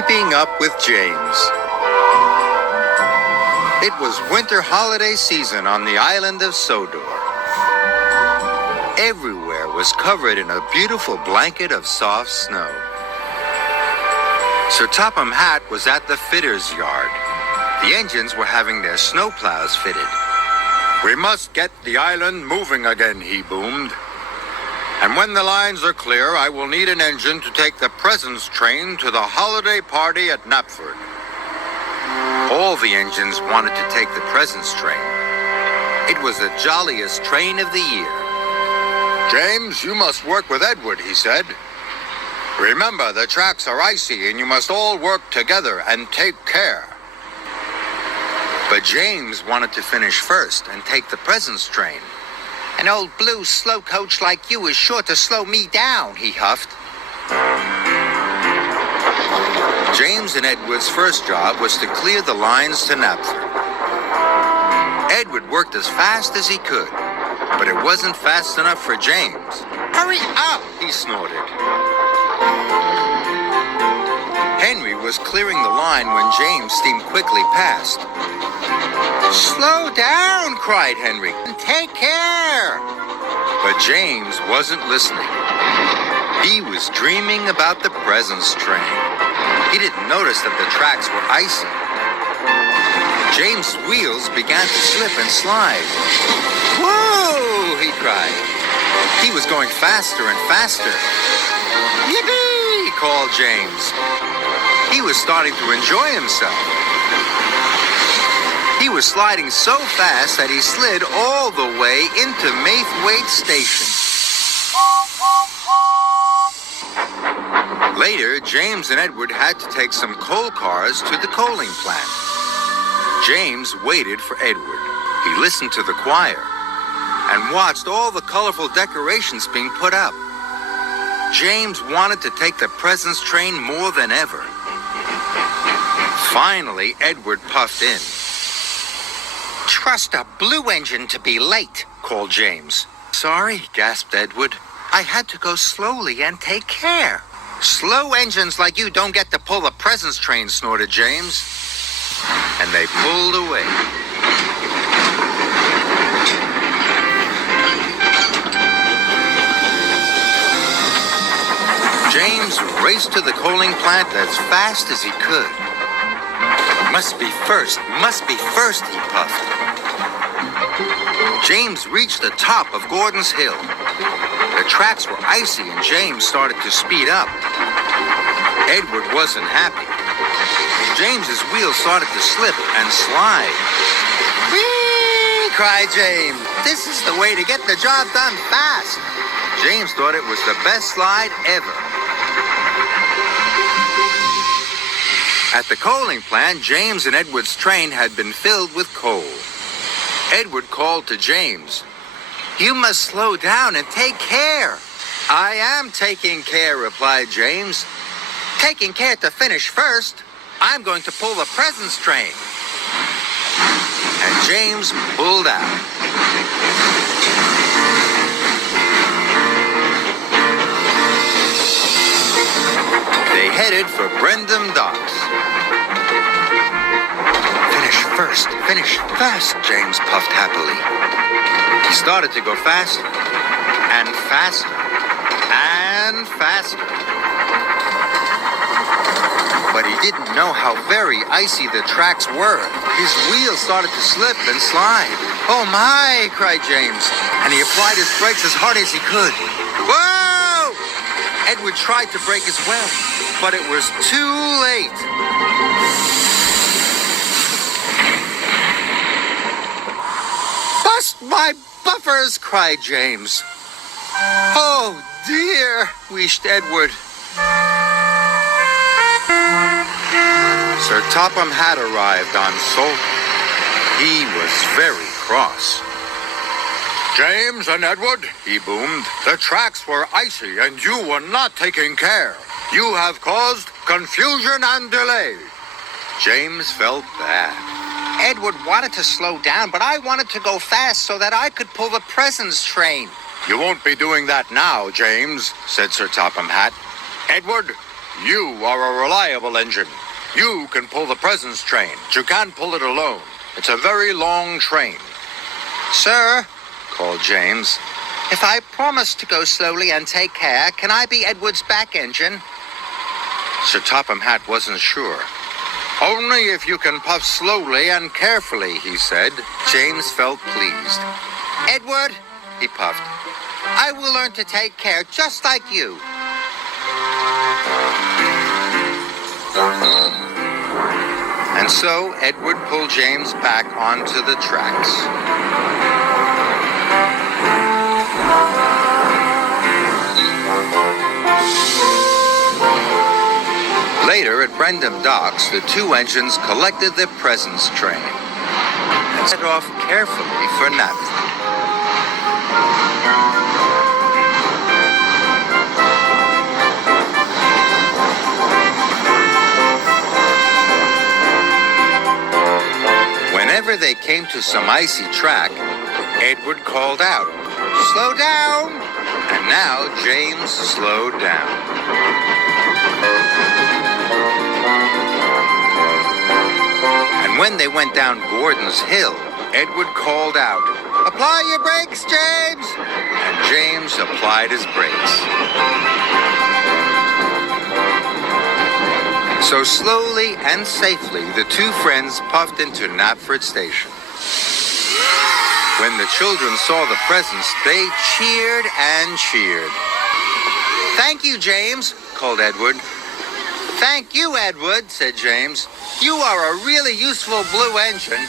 Keeping Up with James. It was winter holiday season on the island of Sodor. Everywhere was covered in a beautiful blanket of soft snow. Sir Topham Hatt was at the fitter's yard. The engines were having their snowplows fitted. "We must get the island moving again," he boomed. "And when the lines are clear, I will need an engine to take the presents train to the holiday party at Knapford." All the engines wanted to take the presents train. It was the jolliest train of the year. "James, you must work with Edward," he said. "Remember, the tracks are icy and you must all work together and take care." But James wanted to finish first and take the presents train. "An old blue slow coach like you is sure to slow me down," he huffed. James and Edward's first job was to clear the lines to Knapford. Edward worked as fast as he could, but it wasn't fast enough for James. "Hurry up," he snorted. Henry was clearing the line when James steamed quickly past. "Slow down," cried Henry, "and take care." But James wasn't listening. He was dreaming about the presents train. He didn't notice that the tracks were icy. James' wheels began to slip and slide. "Whoa!" he cried. He was going faster and faster. "Yippee!" called James. He was starting to enjoy himself. He was sliding so fast that he slid all the way into Maithwaite Station. Later, James and Edward had to take some coal cars to the coaling plant. James waited for Edward. He listened to the choir and watched all the colorful decorations being put up. James wanted to take the presents train more than ever. Finally, Edward puffed in. "Trust a blue engine to be late," called James. "Sorry," gasped Edward. "I had to go slowly and take care." "Slow engines like you don't get to pull the presents train," snorted James. And they pulled away. James raced to the coaling plant as fast as he could. Must be first, he puffed. James reached the top of Gordon's Hill. The tracks were icy and James started to speed up. Edward wasn't happy. James's wheels started to slip and slide. "Whee!" cried James. "This is the way to get the job done fast." James thought it was the best slide ever. At the coaling plant, James and Edward's train had been filled with coal. Edward called to James. "You must slow down and take care." "I am taking care," replied James. "Taking care to finish first. I'm going to pull the presents train." And James pulled out. They headed for Brendam Docks. Finish first, James puffed happily. He started to go faster and faster and faster. But he didn't know how very icy the tracks were. His wheels started to slip and slide. "Oh my!" cried James, and he applied his brakes as hard as he could. Whoa! Edward tried to brake as well, but it was too late. "Bust my buffers!" cried James. "Oh dear!" wheezed Edward. Sir Topham Hatt arrived on Salt. He was very cross. "James and Edward," he boomed, "the tracks were icy and you were not taking care. You have caused confusion and delay." James felt bad. "Edward wanted to slow down, but I wanted to go fast so that I could pull the presents train." "You won't be doing that now, James," said Sir Topham Hatt. "Edward, You are a reliable engine. You can pull the presence train, but you can't pull it alone. It's a very long train. Sir, Called James. if I promise to go slowly and take care, can I be Edward's back engine? Sir Topham Hatt wasn't sure. Only if you can puff slowly and carefully, he said. James felt pleased. Edward, He puffed. I will learn to take care just like you. And so Edward pulled James back onto the tracks. Later at Brendam Docks, the two engines collected their presence train and set off carefully for Knapford. Whenever they came to some icy track, Edward called out, Slow down. and now James slowed down. And when they went down Gordon's Hill, Edward called out, Apply your brakes, James. and James applied his brakes. So slowly and safely, the two friends puffed into Knapford Station. When the children saw the presents, they cheered and cheered. Thank you, James, Called Edward. Thank you, Edward, Said James. You are a really useful blue engine.